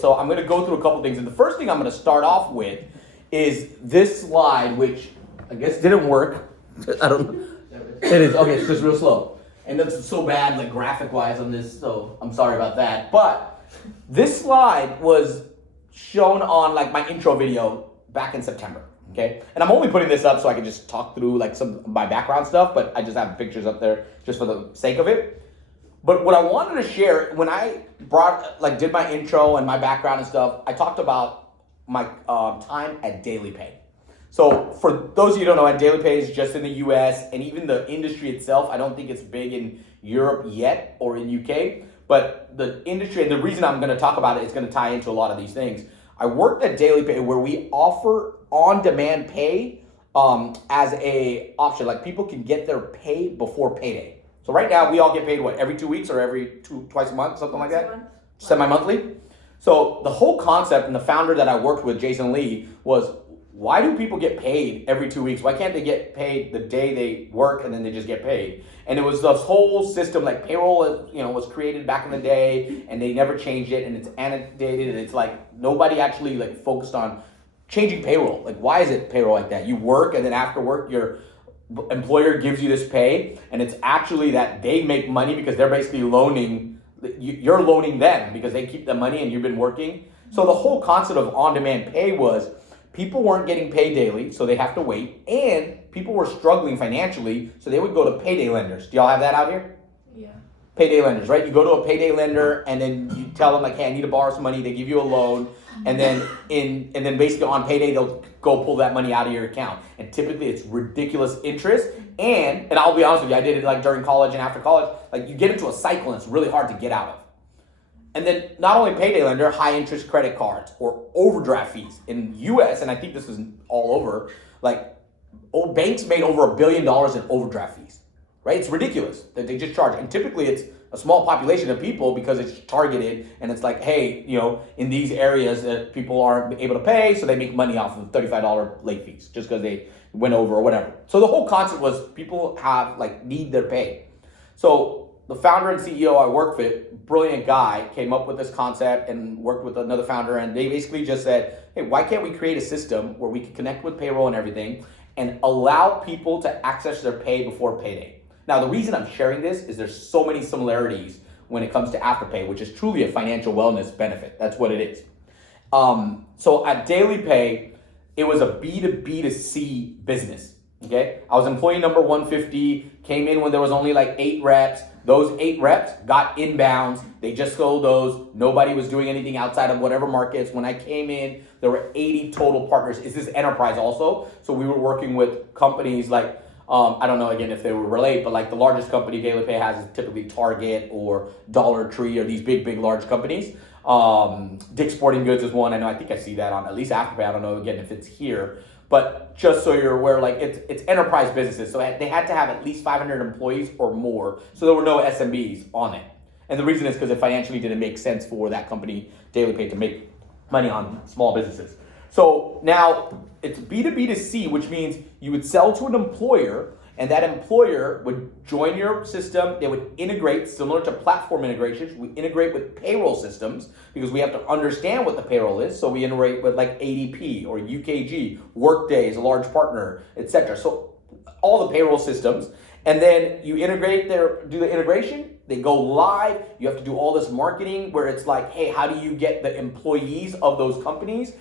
So I'm going to go through a couple things. And the first thing I'm going to start off with is this slide, which I guess didn't work. I don't know. It is. Okay, it's just real slow. And that's so bad, like graphic-wise on this, so I'm sorry about that. But this slide was shown on like my intro video back in September, okay? And I'm only putting this up so I can just talk through like some of my background stuff, but I just have pictures up there just for the sake of it. But what I wanted to share, when I did my intro and my background and stuff, I talked about my time at Daily Pay. So for those of you who don't know, Daily Pay is just in the US, and even the industry itself, I don't think it's big in Europe yet or in UK, but the industry, and the reason I'm going to talk about it is going to tie into a lot of these things. I worked at Daily Pay where we offer on-demand pay as a option. Like people can get their pay before payday. So right now we all get paid, every 2 weeks or twice a month, something like that? Semi-monthly? So the whole concept and the founder that I worked with, Jason Lee, was why do people get paid every 2 weeks? Why can't they get paid the day they work and then they just get paid? And it was this whole system, like payroll, was created back in the day and they never changed it, and it's annotated, and it's like nobody actually like focused on changing payroll. Like why is it payroll like that? You work and then after work your employer gives you this pay, and it's actually that they make money because they're basically you're loaning them because they keep the money and you've been working. So the whole concept of on-demand pay was people weren't getting paid daily, so they have to wait, and people were struggling financially, so they would go to payday lenders. Do y'all have that out here? Yeah. Payday lenders, right? You go to a payday lender and then you tell them like, hey, I need to borrow some money. They give you a loan, and then basically on payday they'll go pull that money out of your account. And typically it's ridiculous interest. And I'll be honest with you, I did it like during college and after college. Like you get into a cycle and it's really hard to get out of. And then not only payday lender, high interest credit cards or overdraft fees. In US, and I think this is all over, like old banks made over $1 billion in overdraft fees, right? It's ridiculous that they just charge. And typically it's a small population of people because it's targeted, and it's like, hey, in these areas that people aren't able to pay, so they make money off of $35 late fees just because they went over or whatever. So the whole concept was people need their pay. So the founder and CEO I work with, brilliant guy, came up with this concept and worked with another founder, and they basically just said, hey, why can't we create a system where we can connect with payroll and everything and allow people to access their pay before payday? Now, the reason I'm sharing this is there's so many similarities when it comes to Afterpay, which is truly a financial wellness benefit. That's what it is. So at Daily Pay, it was a B2B2C business, okay? I was employee number 150, came in when there was only like 8 reps. Those 8 reps got inbounds. They just sold those. Nobody was doing anything outside of whatever markets. When I came in, there were 80 total partners. Is this enterprise also? So we were working with companies like, I don't know, again, if they would relate, but like the largest company Daily Pay has is typically Target or Dollar Tree or these big, large companies. Dick's Sporting Goods is one. I think I see that on at least Afterpay. I don't know, again, if it's here. But just so you're aware, like it's enterprise businesses. So they had to have at least 500 employees or more. So there were no SMBs on it. And the reason is because it financially didn't make sense for that company, Daily Pay, to make money on small businesses. So now it's B2B2C, which means you would sell to an employer, and that employer would join your system. They would integrate, similar to platform integrations. We integrate with payroll systems because we have to understand what the payroll is. So we integrate with like ADP or UKG, Workday is a large partner, etc. So all the payroll systems. And then you do the integration, they go live. You have to do all this marketing where it's like, hey, how do you get the employees of those companies?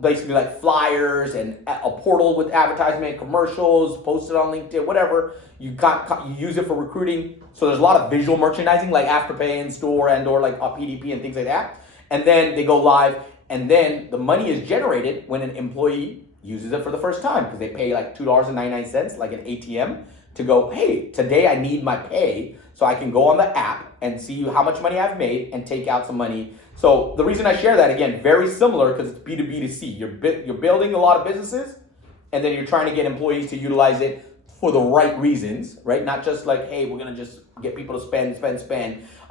Basically like flyers and a portal with advertisement, commercials, posted on LinkedIn, whatever. You use it for recruiting. So there's a lot of visual merchandising like Afterpay in store and or like PDP and things like that. And then they go live, and then the money is generated when an employee uses it for the first time because they pay like $2.99 like an ATM to go, hey, today I need my pay, so I can go on the app and see how much money I've made and take out some money. So the reason I share that, again, very similar because it's B2B2C. You're building a lot of businesses, and then you're trying to get employees to utilize it for the right reasons, right? Not just like, hey, we're going to just get people to spend.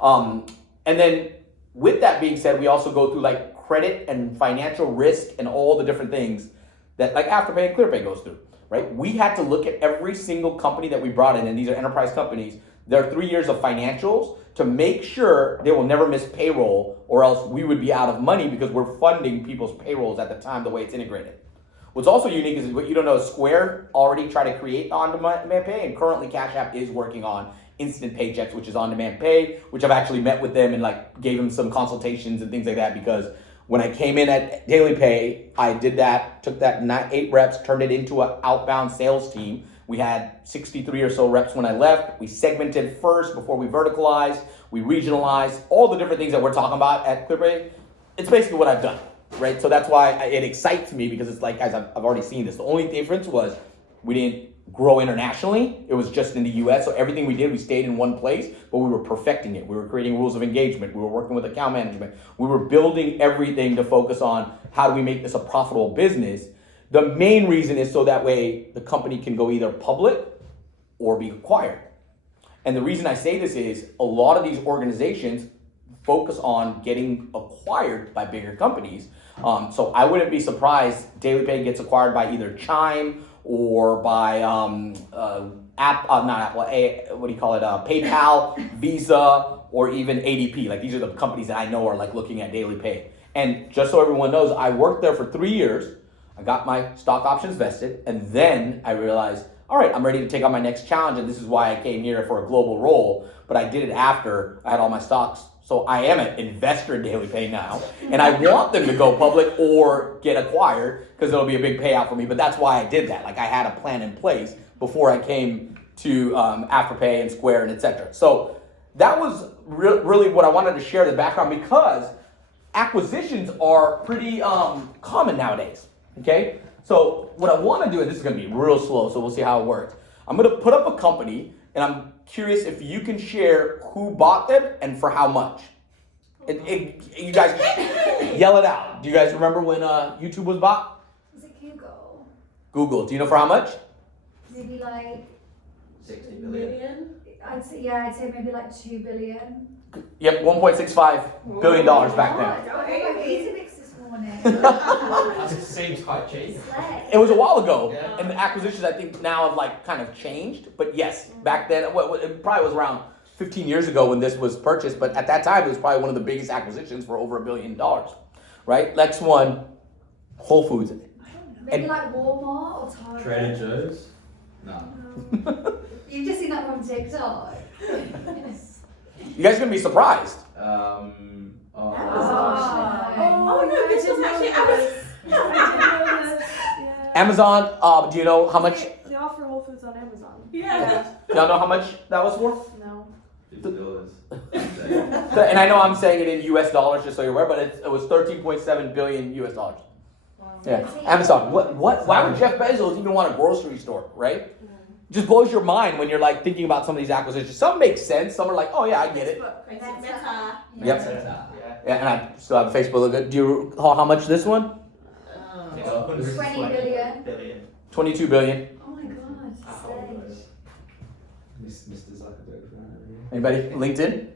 And then with that being said, we also go through like credit and financial risk and all the different things that like Afterpay and ClearPay goes through, right? We had to look at every single company that we brought in, and these are enterprise companies, their 3 years of financials to make sure they will never miss payroll, or else we would be out of money because we're funding people's payrolls at the time the way it's integrated. What's also unique is what you don't know is Square already tried to create on-demand pay, and currently Cash App is working on instant paychecks, which is on-demand pay, which I've actually met with them and like gave them some consultations and things like that, because when I came in at Daily Pay, I did that, took that 8 reps, turned it into an outbound sales team. We had 63 or so reps when I left. We segmented first before we verticalized, we regionalized, all the different things that we're talking about at ClearPay. It's basically what I've done, right? So that's why it excites me, because it's like, guys, I've already seen this. The only difference was we didn't grow internationally. It was just in the US. So everything we did, we stayed in one place, but we were perfecting it. We were creating rules of engagement. We were working with account management. We were building everything to focus on how do we make this a profitable business. The main reason is so that way the company can go either public or be acquired. And the reason I say this is a lot of these organizations focus on getting acquired by bigger companies. So I wouldn't be surprised DailyPay gets acquired by either Chime or by PayPal, Visa, or even ADP. Like, these are the companies that I know are like looking at DailyPay. And just so everyone knows, I worked there for 3 years. I got my stock options vested, and then I realized, all right, I'm ready to take on my next challenge, and this is why I came here for a global role. But I did it after I had all my stocks. So I am an investor in DailyPay now, and I want them to go public or get acquired because it'll be a big payout for me. But that's why I did that. Like, I had a plan in place before I came to Afterpay and Square and etc. So that was really what I wanted to share, the background, because acquisitions are pretty common nowadays. Okay, so what I want to do, and this is going to be real slow, so we'll see how it works. I'm going to put up a company, and I'm curious if you can share who bought them and for how much. You guys yell it out. Do you guys remember when YouTube was bought? Was it Google? Google. Do you know for how much? Maybe like 60 billion. I'd say maybe like 2 billion. Yep, $1.65 billion back then. That seems quite cheap. It was a while ago, Yeah. and the acquisitions I think now have like kind of changed. But yes, back then, it probably was around 15 years ago when this was purchased. But at that time, it was probably one of the biggest acquisitions for over $1 billion, right? Next one, Whole Foods. Maybe like Walmart or Target. Trader Joe's? No. You've just seen that from TikTok. You guys are gonna be surprised. Oh no, this was actually Amazon. Do you know how much? They offer Whole Foods on Amazon. Yeah. Y'all know how much that was for? No. And I know I'm saying it in US dollars, just so you're aware, but it was 13.7 billion US dollars. Wow. Yeah. Amazon. What? Why would Jeff Bezos even want a grocery store, right? Just blows your mind when you're like thinking about some of these acquisitions. Some make sense. Some are like, oh yeah, I get it. Yep. Yeah, and I still have a Facebook. Do you recall how much this one? 20 billion. 22 billion. Oh my god. Mr. Zuckerberg. Anybody? LinkedIn?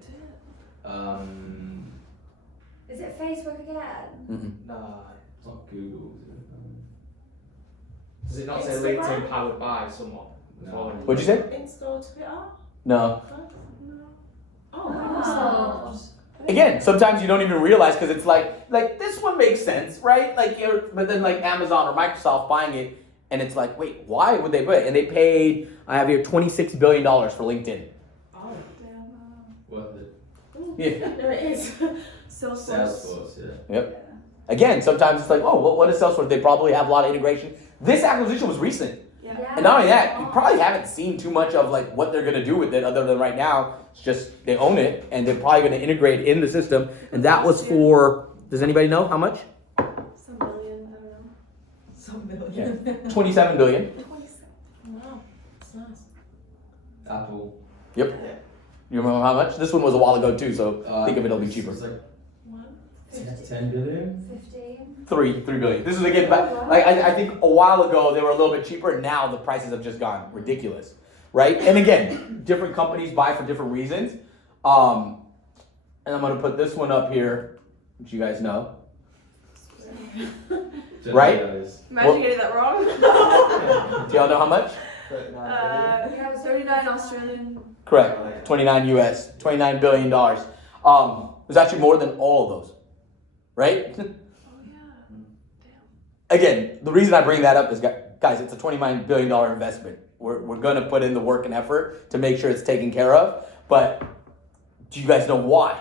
Is it Facebook again? Nah, it's not Google. Does it not say Instagram? LinkedIn powered by someone? No. What'd you say? Insta, Twitter? No. No. Oh. Again, sometimes you don't even realize because it's like this one makes sense, right? But then like Amazon or Microsoft buying it, and it's like, wait, why would they buy it? And they paid, I have here, $26 billion for LinkedIn. Oh, damn. Worth it. Yeah. There it is. Salesforce. Yeah. Yep. Again, sometimes it's like, oh, what is Salesforce? They probably have a lot of integration. This acquisition was recent. Yeah. Yeah. And not only that, you probably haven't seen too much of like what they're gonna do with it, other than right now, it's just they own it and they're probably gonna integrate in the system. And that was for, does anybody know how much? Some billion, I don't know. Some billion. 27 billion. 27. Wow. That's nice. Apple. Yep. You remember how much? This one was a while ago too, so think of it'll be cheaper. It's like What? 10 billion? 15. 3 billion. This is again, like I think a while ago they were a little bit cheaper, and now the prices have just gone ridiculous, right? And again, different companies buy for different reasons. And I'm gonna put this one up here, which you guys know, right? Imagine getting that wrong. Do y'all know how much? We have 39 Australian. Correct. 29 US, $29 billion. It's actually more than all of those, right? Oh yeah. Again, the reason I bring that up is, guys, it's a $29 billion investment. We're going to put in the work and effort to make sure it's taken care of. But do you guys know why?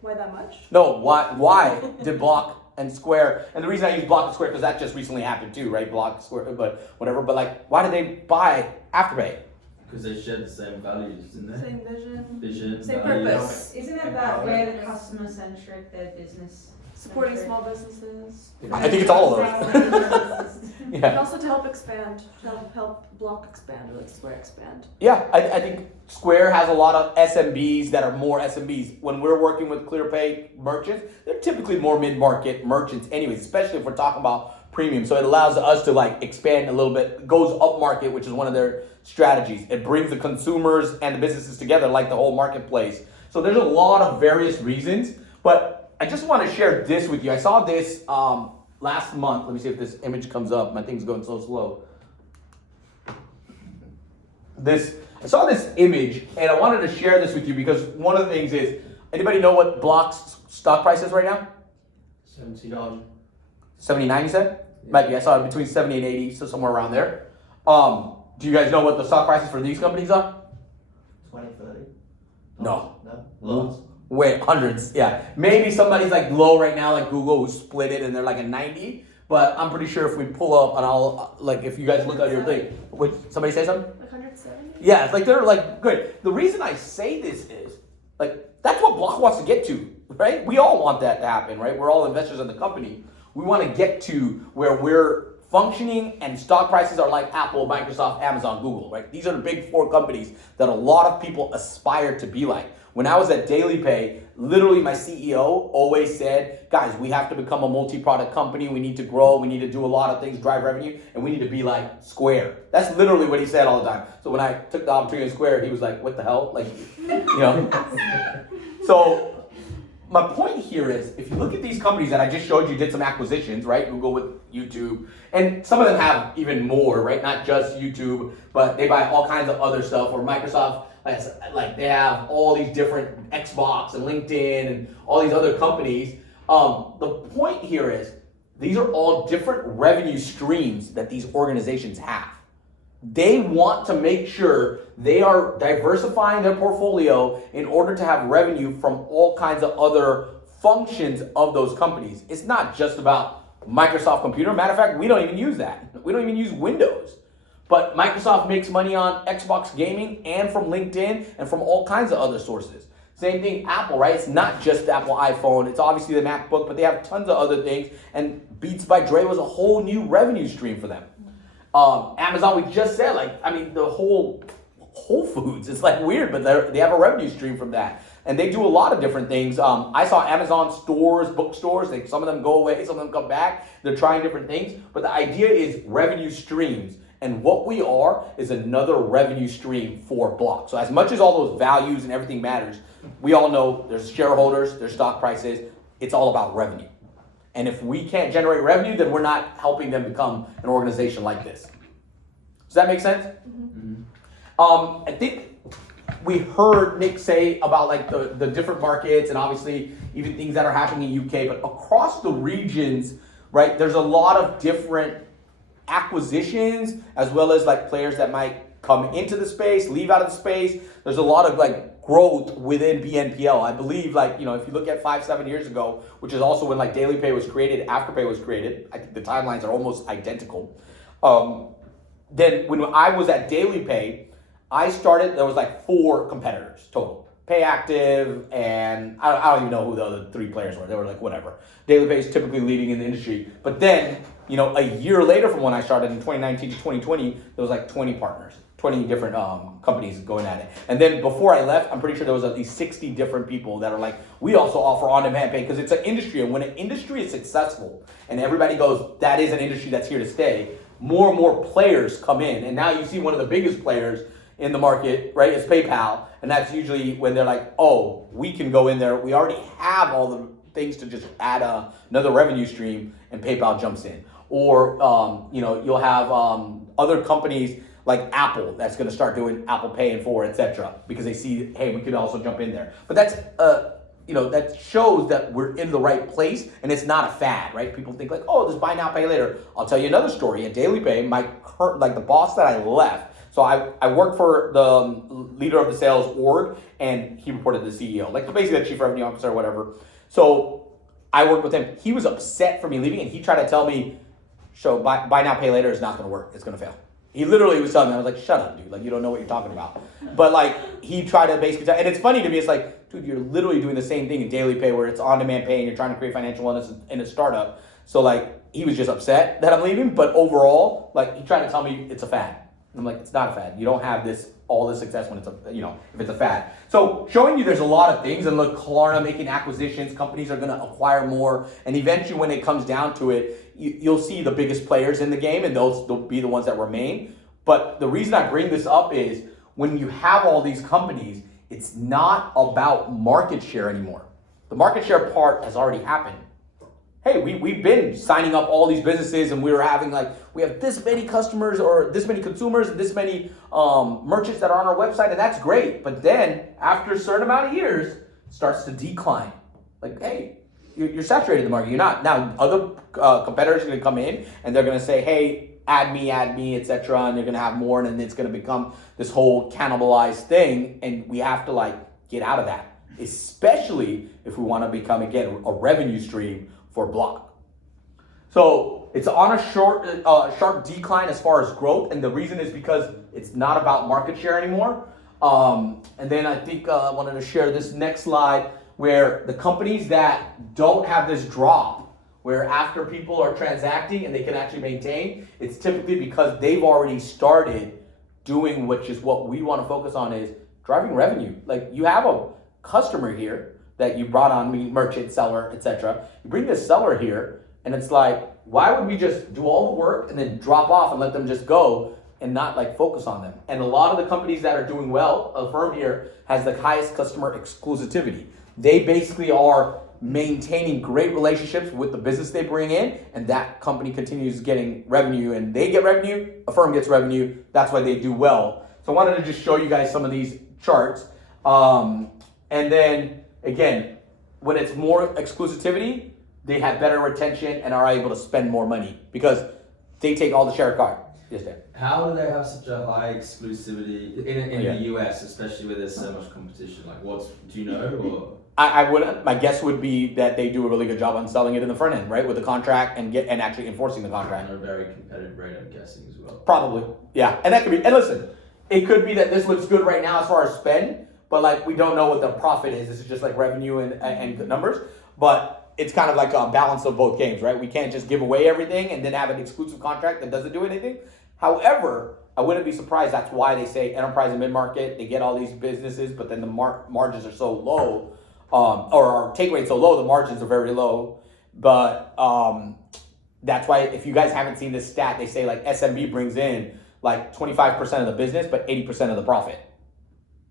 Why that much? No, why did Block and Square, and the reason I use Block and Square, because that just recently happened too, right? Block, Square, but whatever. But like, why did they buy Afterpay? Because they share the same values, didn't they? Same vision. Vision, Same values. purpose. Isn't it that way the customer centric, their business? Supporting small businesses. I think it's all of those. And Yeah, also to help expand, to help Block expand, or like Square expand. yeah. I think Square has a lot of SMBs that are more SMBs. When we're working with ClearPay merchants, they're typically more mid-market merchants, anyways. Especially if we're talking about premium. So it allows us to like expand a little bit. It goes up market, which is one of their strategies. It brings the consumers and the businesses together, like the whole marketplace. So there's a lot of various reasons, but I just want to share this with you. I saw this last month. Let me see if this image comes up. My thing's going so slow. I saw this image, and I wanted to share this with you because one of the things is, anybody know what Block's stock price is right now? $70. 79, you said? Might be. I saw it between 70 and 80, so somewhere around there. Do you guys know what the stock prices for these companies are? 20, 30? No. No? Lots? Wait, hundreds. Yeah. Maybe somebody's like low right now, like Google, who split it and they're like a 90. But I'm pretty sure if we pull up and I'll, like, if you guys look at your thing, would somebody say something? Like 170? Yeah, it's like they're like good. The reason I say this is, like, that's what Block wants to get to, right? We all want that to happen, right? We're all investors in the company. We want to get to where we're functioning and stock prices are like Apple, Microsoft, Amazon, Google, right? These are the big four companies that a lot of people aspire to be like. When I was at DailyPay, literally my CEO always said, guys, we have to become a multi-product company. We need to grow. We need to do a lot of things, drive revenue, and we need to be like Square. That's literally what he said all the time. So when I took the opportunity in Square, he was like, what the hell? Like, you know? So my point here is, if you look at these companies that I just showed you did some acquisitions, right? Google with YouTube, and some of them have even more, right? Not just YouTube, but they buy all kinds of other stuff, or Microsoft, like they have all these different Xbox and LinkedIn and all these other companies. The point here is, these are all different revenue streams that these organizations have. They want to make sure they are diversifying their portfolio in order to have revenue from all kinds of other functions of those companies. It's not just about Microsoft Computer. Matter of fact, we don't even use that. We don't even use Windows. But Microsoft makes money on Xbox gaming and from LinkedIn and from all kinds of other sources. Same thing, Apple, right? It's not just the Apple iPhone. It's obviously the MacBook, but they have tons of other things. And Beats by Dre was a whole new revenue stream for them. Amazon, we just said, like, I mean, the whole Whole Foods, it's like weird, but they have a revenue stream from that. And they do a lot of different things. I saw Amazon stores, bookstores, some of them go away, some of them come back. They're trying different things. But the idea is revenue streams. And what we are is another revenue stream for Block. So as much as all those values and everything matters, we all know there's shareholders, there's stock prices. It's all about revenue. And if we can't generate revenue, then we're not helping them become an organization like this. Does that make sense? Mm-hmm. I think we heard Nick say about like the different markets and obviously even things that are happening in UK, but across the regions, right, there's a lot of different acquisitions as well as like players that might come into the space, leave out of the space. There's a lot of like growth within BNPL. I believe, like, you know, if you look at 5-7 years ago, which is also when like DailyPay was created, Afterpay was created. I think the timelines are almost identical. Then when I was at DailyPay, I started, there was like 4 competitors total. PayActive, and I don't even know who the other 3 players were. They were like, whatever. DailyPay is typically leading in the industry. But then, you know, a year later from when I started in 2019 to 2020, there was like 20 partners, 20 different companies going at it. And then before I left, I'm pretty sure there was at least 60 different people that are like, we also offer on-demand pay, because it's an industry. And when an industry is successful and everybody goes, that is an industry that's here to stay, more and more players come in. And now you see one of the biggest players in the market, right, is PayPal. And that's usually when they're like, oh, we can go in there. We already have all the things to just add another revenue stream, and PayPal jumps in. Or, you know, you'll have other companies like Apple that's going to start doing Apple Pay in 4, etc. Because they see, hey, we could also jump in there. But that's that shows that we're in the right place and it's not a fad, right? People think like, oh, just buy now, pay later. I'll tell you another story. At Daily Pay, the boss that I left. So I worked for the leader of the sales org, and he reported to the CEO, like basically the chief revenue officer or whatever. So I worked with him. He was upset for me leaving, and he tried to tell me, buy now, pay later is not going to work. It's going to fail. He literally was telling me, I was like, shut up, dude. Like, you don't know what you're talking about. But like, he tried to basically tell, and it's funny to me. It's like, dude, you're literally doing the same thing in Daily Pay where it's on-demand pay and you're trying to create financial wellness in a startup. So like, he was just upset that I'm leaving. But overall, like, he tried to tell me it's a fad. And I'm like, it's not a fad. You don't have all this success when it's if it's a fad. So showing you there's a lot of things, and look, Klarna making acquisitions, companies are going to acquire more, and eventually when it comes down to it, you'll see the biggest players in the game, and they'll be the ones that remain. But the reason I bring this up is when you have all these companies, it's not about market share anymore. The market share part has already happened. Hey, we've been signing up all these businesses, and we have this many customers or this many consumers and this many merchants that are on our website, and that's great. But then after a certain amount of years, it starts to decline. Like, hey, you're saturated in the market. You're not. Now, other competitors are going to come in, and they're going to say, hey, add me, etc., and they're going to have more, and then it's going to become this whole cannibalized thing, and we have to get out of that, especially if we want to become, again, a revenue stream for Block. So it's on a sharp decline as far as growth, and the reason is because it's not about market share anymore. And then I think I wanted to share this next slide where the companies that don't have this drop, where after people are transacting and they can actually maintain, it's typically because they've already started doing, which is what we want to focus on, is driving revenue. Like, you have a customer here that you brought on, merchant, seller, etc. You bring this seller here, and it's like, why would we just do all the work and then drop off and let them just go and not focus on them? And a lot of the companies that are doing well, a firm here has the highest customer exclusivity. They basically are maintaining great relationships with the business they bring in, and that company continues getting revenue, and they get revenue, a firm gets revenue. That's why they do well. So I wanted to just show you guys some of these charts. And then again, when it's more exclusivity, they have better retention and are able to spend more money because they take all the share card. Yes, Dan. How do they have such a high exclusivity in the US, especially where there's so much competition? Do you know? Or? I would. My guess would be that they do a really good job on selling it in the front end, right, with the contract and actually enforcing the contract. And a very competitive rate, I'm guessing as well. Probably, yeah. And that could be. And listen, it could be that this looks good right now as far as spend, but we don't know what the profit is. This is just revenue and numbers. But it's kind of like a balance of both games, right? We can't just give away everything and then have an exclusive contract that doesn't do anything. However, I wouldn't be surprised. That's why they say enterprise and mid-market. They get all these businesses, but then the margins are so low. Or our take rate's so low, the margins are very low. But that's why if you guys haven't seen this stat, they say SMB brings in 25% of the business, but 80% of the profit.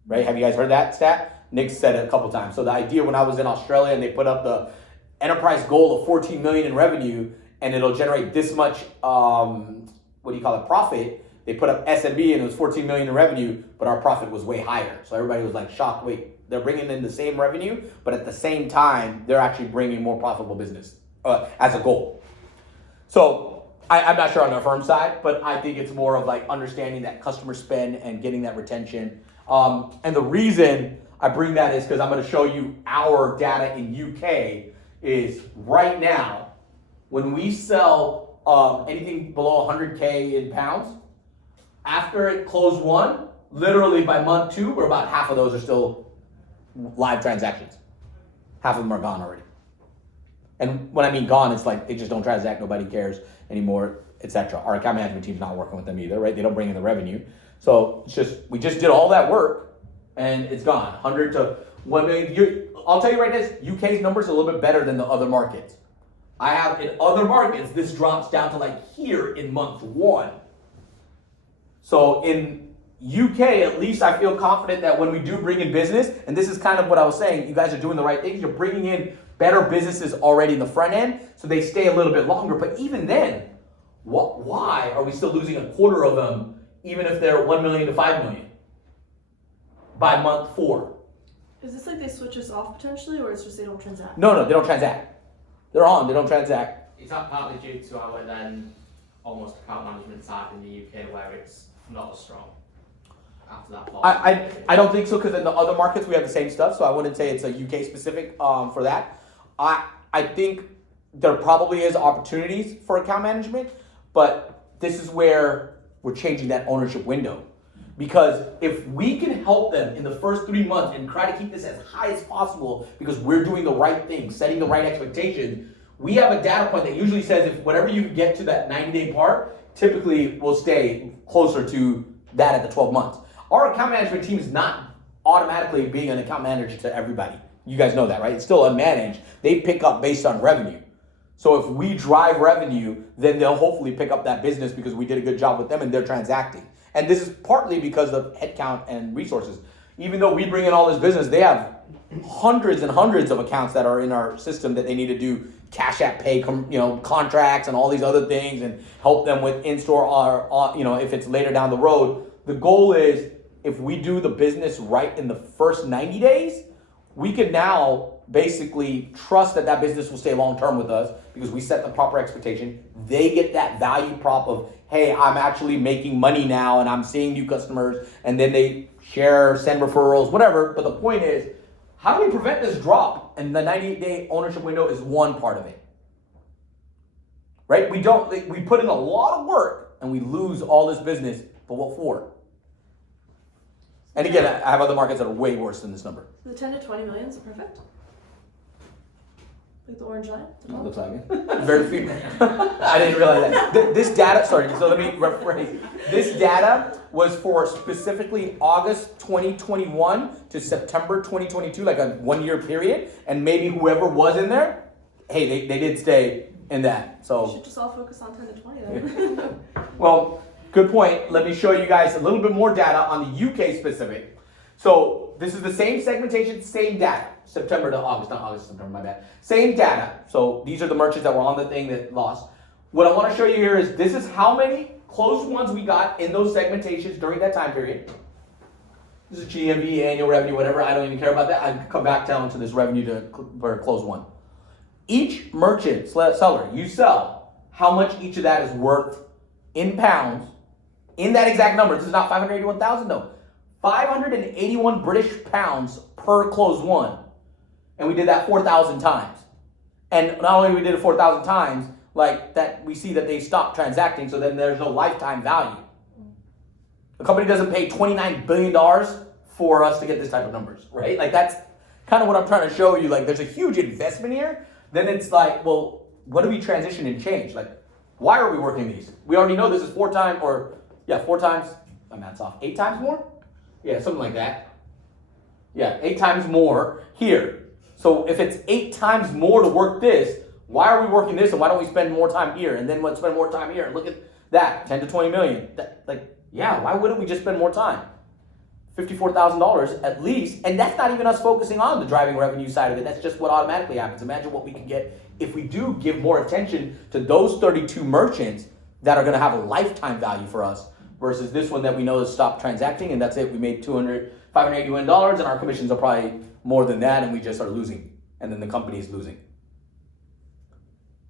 Right? Have you guys heard that stat? Nick said it a couple times. So the idea when I was in Australia and they put up the enterprise goal of 14 million in revenue, and it'll generate this much, profit. They put up SMB and it was 14 million in revenue, but our profit was way higher. So everybody was shocked. Wait, they're bringing in the same revenue, but at the same time, they're actually bringing more profitable business as a goal. So I'm not sure on the firm side, but I think it's more of understanding that customer spend and getting that retention. And the reason I bring that is because I'm going to show you our data in UK is right now, when we sell anything below 100K in pounds, after it closed one, literally by month 2, we're about half of those are still live transactions. Half of them are gone already. And when I mean gone, it's they just don't transact, nobody cares anymore, etc. Our account management team's not working with them either, right? They don't bring in the revenue. So it's just, we just did all that work and it's gone. 100 to 1 million. I'll tell you right now, UK's numbers are a little bit better than the other markets. I have in other markets, this drops down to here in month 1. So in UK, at least I feel confident that when we do bring in business, and this is kind of what I was saying, you guys are doing the right things. You're bringing in better businesses already in the front end, so they stay a little bit longer. But even then, Why are we still losing a quarter of them, even if they're 1 million to 5 million by month 4? Is this like they switch us off potentially, or it's just they don't transact? No, they don't transact. They're on, they don't transact. Is that partly due to our then almost account management side in the UK where it's not as strong after that fall? I don't think so, because in the other markets we have the same stuff, so I wouldn't say it's a UK specific for that. I think there probably is opportunities for account management, but this is where we're changing that ownership window. Because if we can help them in the first 3 months and try to keep this as high as possible because we're doing the right thing, setting the right expectations, we have a data point that usually says if whatever you get to that 90-day part, typically will stay closer to that at the 12 months. Our account management team is not automatically being an account manager to everybody. You guys know that, right? It's still unmanaged. They pick up based on revenue. So if we drive revenue, then they'll hopefully pick up that business because we did a good job with them and they're transacting. And this is partly because of headcount and resources. Even though we bring in all this business, they have hundreds and hundreds of accounts that are in our system that they need to do cash app pay, contracts and all these other things and help them with in-store or, if it's later down the road. The goal is if we do the business right in the first 90 days, we can now basically trust that business will stay long-term with us because we set the proper expectation. They get that value prop of, hey, I'm actually making money now and I'm seeing new customers, and then they share, send referrals, whatever. But the point is, how do we prevent this drop? And the 98-day ownership window is one part of it, right? We put in a lot of work and we lose all this business, but what for? And again, I have other markets that are way worse than this number. The 10 to 20 million is perfect. Like the orange line? It looks like it. Very few. I didn't realize that. This data, so let me rephrase. This data was for specifically August 2021 to September 2022, like a 1 year period. And maybe whoever was in there, hey, they did stay in that. We So, should just all focus on 10 to 20 then. well, good point. Let me show you guys a little bit more data on the UK specific. So this is the same segmentation, same data. September to August, not August, September, my bad. Same data. So these are the merchants that were on the thing that lost. What I want to show you here is this is how many closed ones we got in those segmentations during that time period. This is GMV, annual revenue, whatever. I don't even care about that. I come back down to this revenue for a closed one. Each merchant, seller, you sell, how much each of that is worth in pounds, in that exact number. This is not 581,000, no. 581 British pounds per closed one. And we did that 4,000 times. And not only we did it 4,000 times, like that we see that they stopped transacting, so then there's no lifetime value. The company doesn't pay $29 billion for us to get this type of numbers, right? Like that's kind of what I'm trying to show you. Like there's a huge investment here. Then it's like, well, what do we transition and change? Like, why are we working these? We already know this is 4 times, my math's off, 8 times more? Yeah, something like that. Yeah, 8 times more here. So if it's 8 times more to work this, why are we working this and why don't we spend more time here? And then let's spend more time here. Look at that, 10 to 20 million. Why wouldn't we just spend more time? $54,000 at least, and that's not even us focusing on the driving revenue side of it. That's just what automatically happens. Imagine what we can get if we do give more attention to those 32 merchants that are gonna have a lifetime value for us versus this one that we know has stopped transacting and that's it. We made $581 and our commissions are probably more than that and we just are losing. And then the company is losing.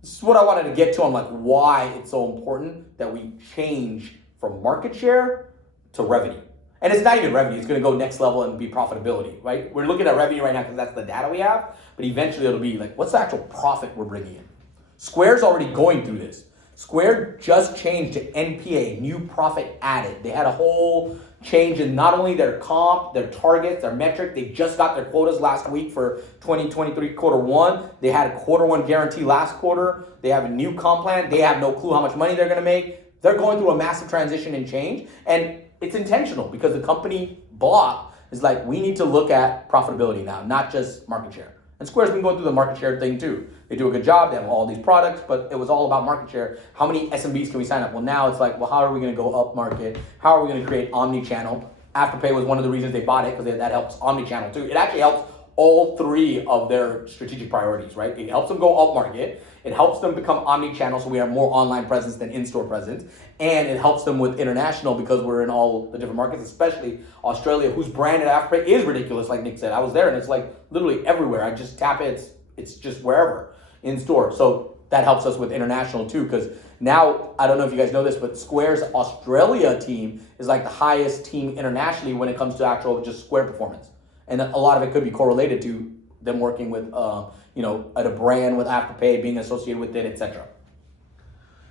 This is what I wanted to get to on like why it's so important that we change from market share to revenue. And it's not even revenue, it's gonna go next level and be profitability, right? We're looking at revenue right now because that's the data we have, but eventually it'll be like, what's the actual profit we're bringing in? Square's already going through this. Square just changed to NPA, new profit added. They had a whole change in not only their comp, their targets, their metric. They just got their quotas last week for 2023 quarter 1. They had a quarter 1 guarantee last quarter. They have a new comp plan. They have no clue how much money they're gonna make. They're going through a massive transition and change. And it's intentional because the company block is like, we need to look at profitability now, not just market share. And Square's been going through the market share thing too. They do a good job, they have all these products, but it was all about market share. How many SMBs can we sign up? Well, now it's like, well, how are we gonna go up market? How are we gonna create omni-channel? Afterpay was one of the reasons they bought it because that helps omni-channel too. It actually helps all three of their strategic priorities, right? It helps them go up market. It helps them become omni-channel, so we have more online presence than in-store presence. And it helps them with international because we're in all the different markets, especially Australia, whose brand at Afterpay is ridiculous, like Nick said. I was there and it's like literally everywhere. I just tap it, it's just wherever in store. So that helps us with international too, because now, I don't know if you guys know this, but Square's Australia team is like the highest team internationally when it comes to actual just Square performance. And a lot of it could be correlated to them working with, at a brand with Afterpay, being associated with it, etc.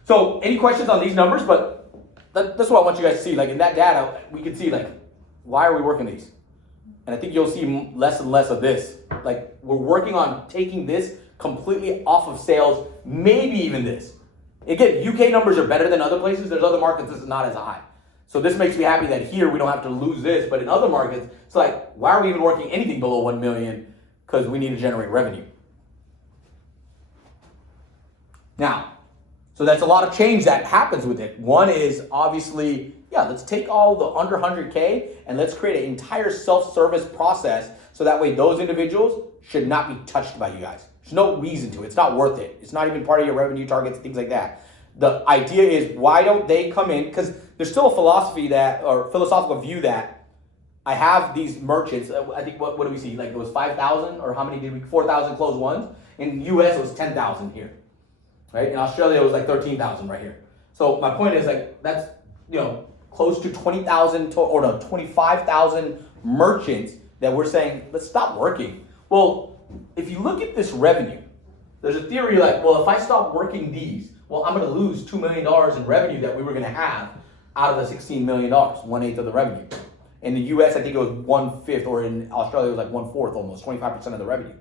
So, any questions on these numbers? But that's what I want you guys to see. Like in that data, we can see like, why are we working these? And I think you'll see less and less of this. Like we're working on taking this completely off of sales, maybe even this. Again, UK numbers are better than other places. There's other markets this is not as high. So this makes me happy that here we don't have to lose this, but in other markets, it's like, why are we even working anything below 1 million? Because we need to generate revenue. Now, so that's a lot of change that happens with it. One is obviously, let's take all the under 100K and let's create an entire self-service process so that way those individuals should not be touched by you guys. There's no reason to. It's not worth it. It's not even part of your revenue targets, things like that. The idea is, why don't they come in? Because there's still a philosophical view that I have these merchants. I think, what do we see? Like it was 5,000 or how many did we, 4,000 closed ones. In the US, it was 10,000 here, right? In Australia, it was like 13,000 right here. So my point is like, that's, close to 20,000 or no, 25,000 merchants that we're saying, let's stop working. Well, if you look at this revenue, there's a theory like, well, if I stop working these, well, I'm going to lose $2 million in revenue that we were going to have out of the $16 million, 1/8 of the revenue. In the US, I think it was 1/5, or in Australia, it was like 1/4, almost 25% of the revenue.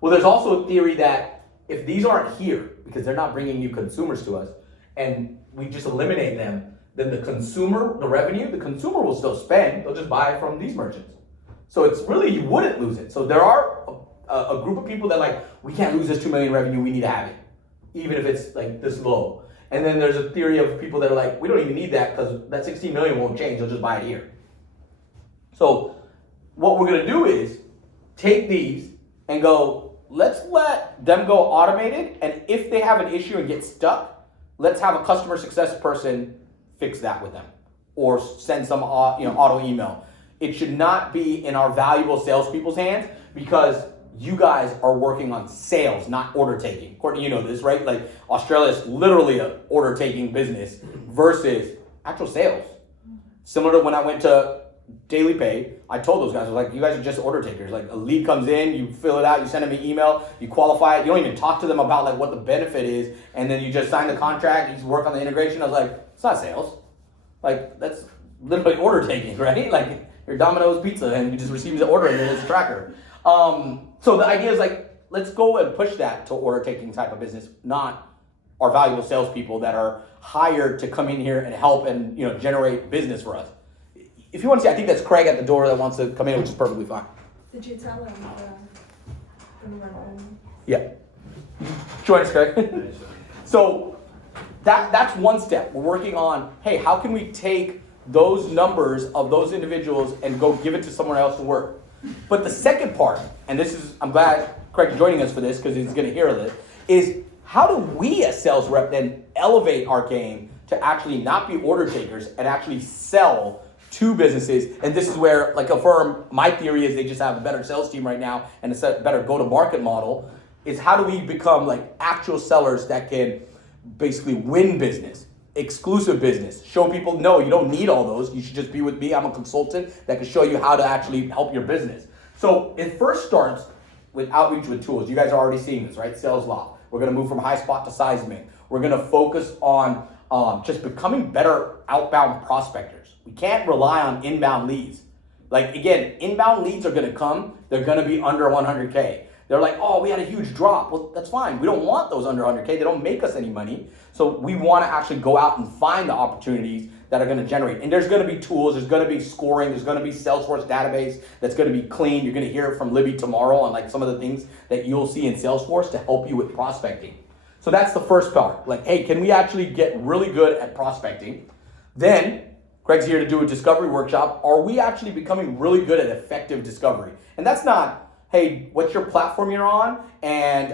Well, there's also a theory that if these aren't here, because they're not bringing new consumers to us, and we just eliminate them, then the consumer will still spend, they'll just buy from these merchants. So it's really, you wouldn't lose it. So there are a group of people that like, we can't lose this $2 million revenue, we need to have it, even if it's like this low. And then there's a theory of people that are like, we don't even need that because that 16 million won't change, they'll just buy it here. So what we're gonna do is take these and go, let's let them go automated, and if they have an issue and get stuck, let's have a customer success person fix that with them, or send some auto email. It should not be in our valuable salespeople's hands, because you guys are working on sales, not order taking. Courtney, you know this, right? Like Australia is literally an order taking business versus actual sales. Similar to when I went to Daily Pay, I told those guys, I was like, you guys are just order takers. Like a lead comes in, you fill it out, you send them an email, you qualify it, you don't even talk to them about like what the benefit is, and then you just sign the contract, you just work on the integration. I was like, it's not sales. Like that's literally order taking, right? Like your Domino's pizza and you just receive the order and then it's a tracker. So the idea is like, let's go and push that to order taking type of business, not our valuable salespeople that are hired to come in here and help and generate business for us. If you want to see, I think that's Craig at the door that wants to come in, which is perfectly fine. Did you tell him Yeah. Join us, Craig. So that's one step. We're working on, hey, how can we take those numbers of those individuals and go give it to someone else to work? But the second part, and this is, I'm glad Craig's joining us for this because he's going to hear this, is how do we as sales rep then elevate our game to actually not be order takers and actually sell to businesses? And this is where, like a firm, my theory is they just have a better sales team right now and a better go-to-market model, is how do we become like actual sellers that can basically win business, exclusive business, show people, no, you don't need all those, you should just be with me, I'm a consultant that can show you how to actually help your business. So it first starts with outreach with tools. You guys are already seeing this, right? Sales law. We're gonna move from high spot to seismic. We're gonna focus on just becoming better outbound prospectors. We can't rely on inbound leads. Like again, inbound leads are gonna come, they're gonna be under 100K. They're like, oh, we had a huge drop. Well, that's fine. We don't want those under 100K. They don't make us any money. So we want to actually go out and find the opportunities that are going to generate. And there's going to be tools. There's going to be scoring. There's going to be Salesforce database that's going to be clean. You're going to hear it from Libby tomorrow on like some of the things that you'll see in Salesforce to help you with prospecting. So that's the first part. Like, hey, can we actually get really good at prospecting? Then Craig's here to do a discovery workshop. Are we actually becoming really good at effective discovery? And that's not hey, what's your platform you're on, and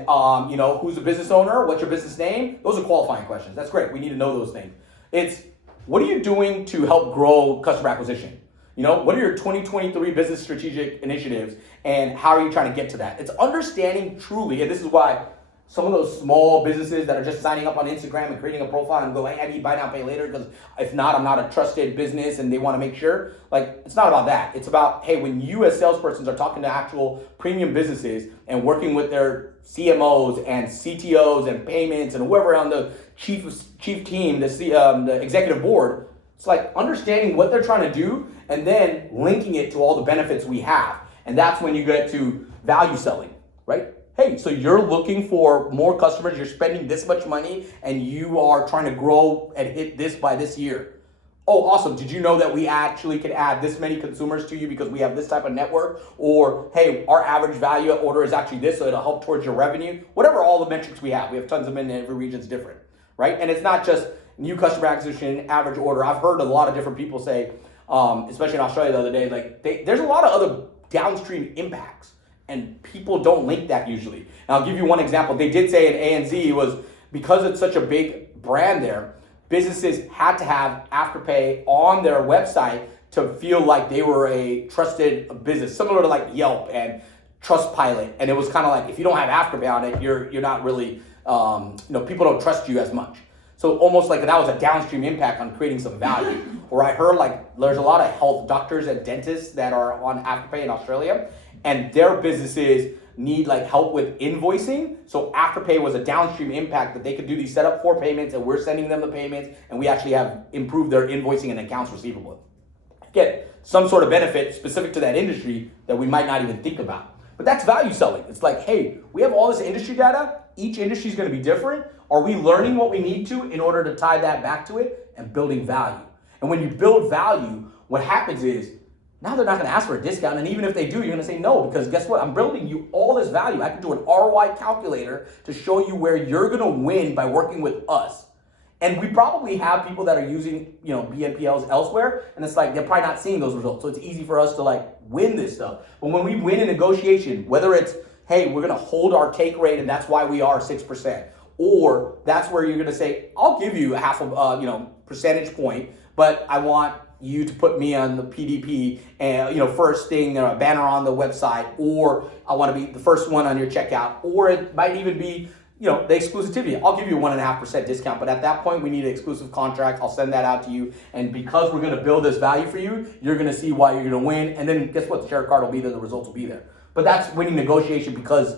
who's the business owner, what's your business name. Those are qualifying questions. That's great. We need to know those things. It's what are you doing to help grow customer acquisition? What are your 2023 business strategic initiatives, and how are you trying to get to that? It's understanding truly, and this is why some of those small businesses that are just signing up on Instagram and creating a profile and go, hey, I need buy now, pay later, because if not, I'm not a trusted business, and they want to make sure. Like, it's not about that. It's about, hey, when you as salespersons are talking to actual premium businesses and working with their CMOs and CTOs and payments and whoever on the chief team, the executive board, it's like understanding what they're trying to do and then linking it to all the benefits we have. And that's when you get to value selling, right? Hey, so you're looking for more customers, you're spending this much money, and you are trying to grow and hit this by this year. Oh, awesome. Did you know that we actually can add this many consumers to you because we have this type of network? Or, hey, our average value order is actually this, so it'll help towards your revenue. Whatever all the metrics we have tons of them in every region's different, right? And it's not just new customer acquisition, average order. I've heard a lot of different people say, especially in Australia the other day, like there's a lot of other downstream impacts. And people don't link that usually. And I'll give you one example. They did say in ANZ was because it's such a big brand there, businesses had to have Afterpay on their website to feel like they were a trusted business, similar to like Yelp and Trustpilot. And it was kind of like if you don't have Afterpay on it, you're not really, people don't trust you as much. So almost like that was a downstream impact on creating some value. Where I heard like there's a lot of health doctors and dentists that are on Afterpay in Australia, and their businesses need like help with invoicing. So Afterpay was a downstream impact that they could do these setup for payments, and we're sending them the payments, and we actually have improved their invoicing and accounts receivable. Get some sort of benefit specific to that industry that we might not even think about. But that's value selling. It's like, hey, we have all this industry data. Each industry is going to be different. Are we learning what we need to in order to tie that back to it and building value? And when you build value, what happens is now they're not going to ask for a discount. And even if they do, you're going to say no, because guess what? I'm building you all this value. I can do an ROI calculator to show you where you're going to win by working with us. And we probably have people that are using, BNPLs elsewhere, and it's like they're probably not seeing those results. So it's easy for us to like win this stuff. But when we win a negotiation, whether it's, hey, we're going to hold our take rate and that's why we are 6%, or that's where you're going to say, I'll give you a half of, percentage point, but I want you to put me on the PDP and, first thing, a banner on the website, or I want to be the first one on your checkout, or it might even be, the exclusivity. I'll give you a 1.5% discount, but at that point, we need an exclusive contract. I'll send that out to you. And because we're going to build this value for you, you're going to see why you're going to win. And then guess what? The share card will be there. The results will be there. But that's winning negotiation because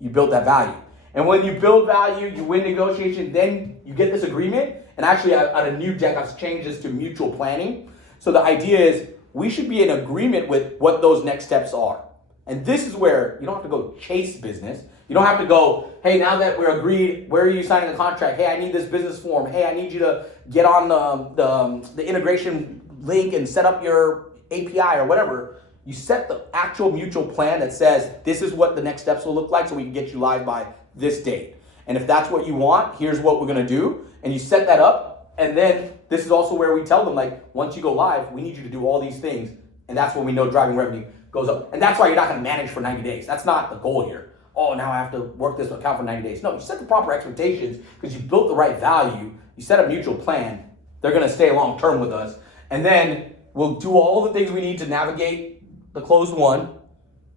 you built that value. And when you build value, you win negotiation, then you get this agreement. And actually, on a new deck, I've changed this to mutual planning. So the idea is we should be in agreement with what those next steps are. And this is where you don't have to go chase business. You don't have to go, hey, now that we're agreed, where are you signing the contract? Hey, I need this business form. Hey, I need you to get on the integration link and set up your API or whatever. You set the actual mutual plan that says this is what the next steps will look like so we can get you live by this date. And if that's what you want, here's what we're going to do. And you set that up. And then this is also where we tell them, like, once you go live, we need you to do all these things. And that's when we know driving revenue goes up. And that's why you're not going to manage for 90 days. That's not the goal here. Oh, now I have to work this account for 90 days. No, you set the proper expectations because you built the right value. You set a mutual plan. They're going to stay long term with us. And then we'll do all the things we need to navigate the closed one.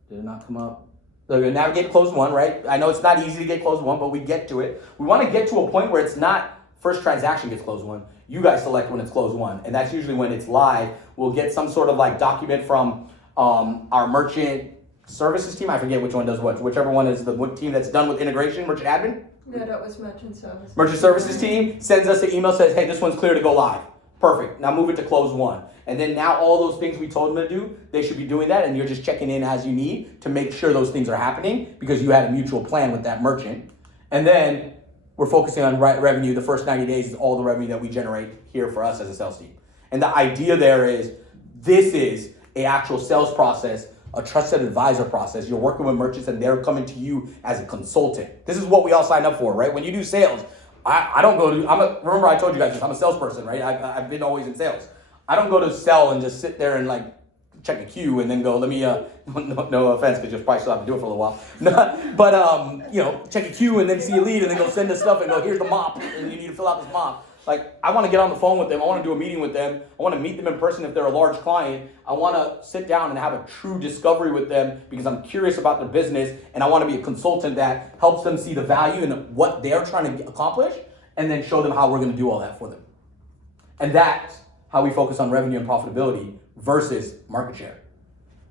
Did it not come up? They're going to navigate closed one, right? I know it's not easy to get closed one, but we get to it. We want to get to a point where it's not first transaction gets closed one. You guys select when it's closed one. And that's usually when it's live. We'll get some sort of like document from our merchant services team. I forget which one does what. Whichever one is the team that's done with integration, merchant admin. No, that was merchant services. Merchant services team sends us an email, says, hey, this one's clear to go live. Perfect. Now move it to close one. And then now all those things we told them to do, they should be doing that. And you're just checking in as you need to make sure those things are happening because you had a mutual plan with that merchant. And then we're focusing on revenue. The first 90 days is all the revenue that we generate here for us as a sales team. And the idea there is this is an actual sales process, a trusted advisor process. You're working with merchants and they're coming to you as a consultant. This is what we all signed up for, right? When you do sales, I don't go to, remember I told you guys this, I'm a salesperson, right? I've been always in sales. I don't go to sell and just sit there and like check a queue and then go, let me, no offense, because you'll probably still have to do it for a little while. But, check a queue and then see a lead and then go send this stuff and go, here's the mop, and you need to fill out this mop. Like, I want to get on the phone with them. I want to do a meeting with them. I want to meet them in person if they're a large client. I want to sit down and have a true discovery with them because I'm curious about their business and I want to be a consultant that helps them see the value in what they're trying to accomplish and then show them how we're going to do all that for them. And that's how we focus on revenue and profitability versus market share.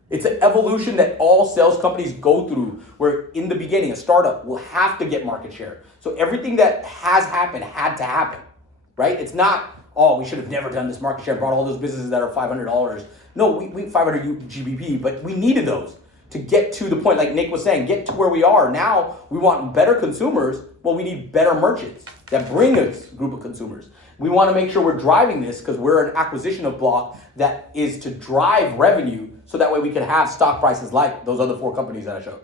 It's an evolution that all sales companies go through where in the beginning, a startup will have to get market share. So everything that has happened had to happen. Right? It's not, we should have never done this market share, brought all those businesses that are $500. No, we 500 GBP, but we needed those to get to the point, like Nick was saying, get to where we are. Now we want better consumers. Well, we need better merchants that bring us a group of consumers. We want to make sure we're driving this because we're an acquisition of Block that is to drive revenue so that way we can have stock prices like those other 4 companies that I showed.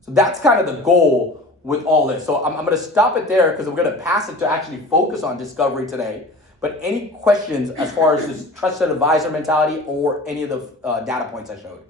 So that's kind of the goal with all this. So I'm going to stop it there because we're going to pass it to actually focus on discovery today. But any questions as far as this trusted advisor mentality or any of the data points I showed?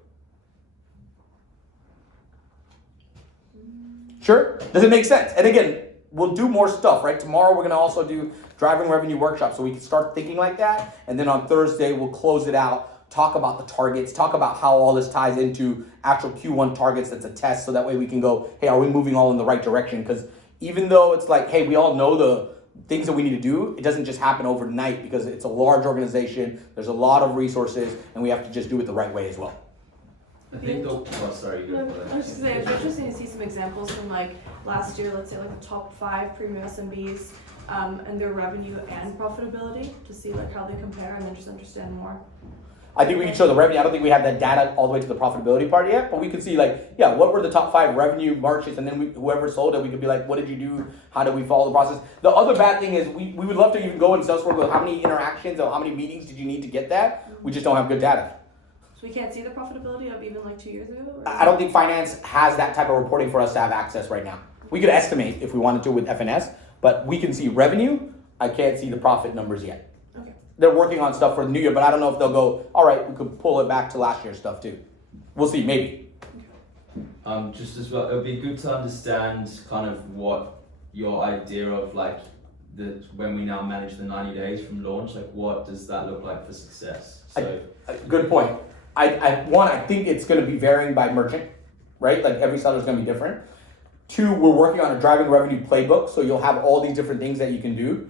Sure? Does it make sense? And again, we'll do more stuff, right? Tomorrow we're going to also do driving revenue workshop so we can start thinking like that. And then on Thursday, we'll close it out. Talk about the targets, talk about how all this ties into actual Q1 targets that's a test so that way we can go, hey, are we moving all in the right direction? Because even though it's like, hey, we all know the things that we need to do, it doesn't just happen overnight because it's a large organization, there's a lot of resources, and we have to just do it the right way as well. I think sorry, you go for that. I was just saying, it's interesting to see some examples from like last year, let's say like the top 5 premium SMBs and their revenue and profitability to see like how they compare and then just understand more. I think we can show the revenue. I don't think we have that data all the way to the profitability part yet, but we can see like, what were the top 5 revenue merchants, and then whoever sold it, we could be like, what did you do? How did we follow the process? The other bad thing is we would love to even go in Salesforce with how many interactions or how many meetings did you need to get that? We just don't have good data. So we can't see the profitability of even like 2 years ago? Or? I don't think finance has that type of reporting for us to have access right now. We could estimate if we wanted to with FNS, but we can see revenue. I can't see the profit numbers yet. They're working on stuff for the new year, but I don't know if they'll go, all right, we could pull it back to last year's stuff too. We'll see, maybe. Just as well, it would be good to understand kind of what your idea of like when we now manage the 90 days from launch, like what does that look like for success? So good point. I think it's going to be varying by merchant, right? Like every seller is going to be different. 2, we're working on a driving revenue playbook, so you'll have all these different things that you can do.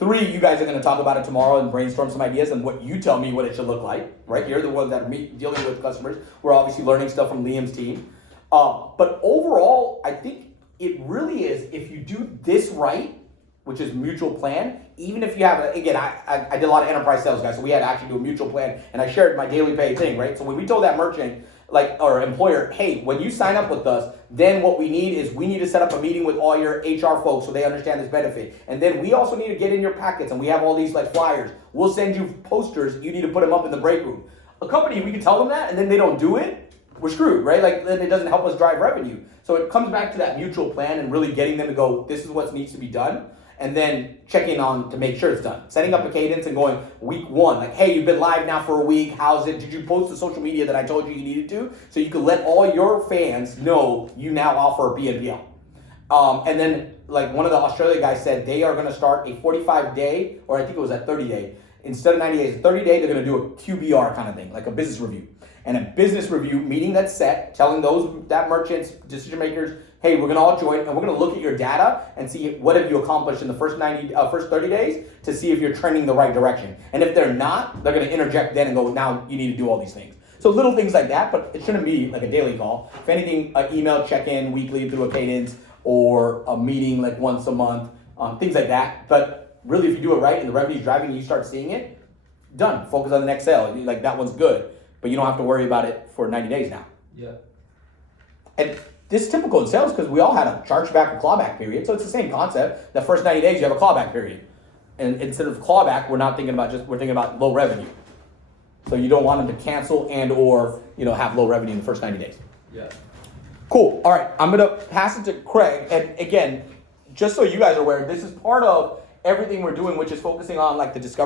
3, you guys are going to talk about it tomorrow and brainstorm some ideas and what you tell me what it should look like, right? You're the ones that are dealing with customers. We're obviously learning stuff from Liam's team. But overall, I think it really is, if you do this right, which is mutual plan, even if you have, I did a lot of enterprise sales, guys, so we had to actually do a mutual plan, and I shared my daily pay thing, right? So when we told that merchant, or employer, hey, when you sign up with us, then what we need is we need to set up a meeting with all your HR folks so they understand this benefit. And then we also need to get in your packets, and we have all these like flyers. We'll send you posters. You need to put them up in the break room. A company, we can tell them that, and then they don't do it. We're screwed, right? Like then it doesn't help us drive revenue. So it comes back to that mutual plan and really getting them to go, this is what needs to be done. And then checking on to make sure it's done. Setting up a cadence and going week 1, like, hey, you've been live now for a week. How's it? Did you post the social media that I told you needed to? So you can let all your fans know you now offer a BNPL. And then, like one of the Australia guys said, they are going to start a 45-day, or I think it was a 30-day. Instead of 90 days, 30-day, they're going to do a QBR kind of thing, like a business review. And a business review meeting that's set, telling that merchants, decision makers, hey, we're going to all join and we're going to look at your data and see what have you accomplished in the first 30 days to see if you're trending the right direction. And if they're not, they're going to interject then and go, now you need to do all these things. So little things like that, but it shouldn't be like a daily call. If anything, an email check-in weekly through a cadence or a meeting like once a month, things like that. But really, if you do it right and the revenue's driving and you start seeing it, done. Focus on the next sale. Like that one's good, but you don't have to worry about it for 90 days now. Yeah. And this is typical in sales because we all had a chargeback and clawback period. So it's the same concept. The first 90 days, you have a clawback period. And instead of clawback, we're thinking about low revenue. So you don't want them to cancel and or have low revenue in the first 90 days. Yeah. Cool. All right. I'm going to pass it to Craig. And again, just so you guys are aware, this is part of everything we're doing, which is focusing on like the discovery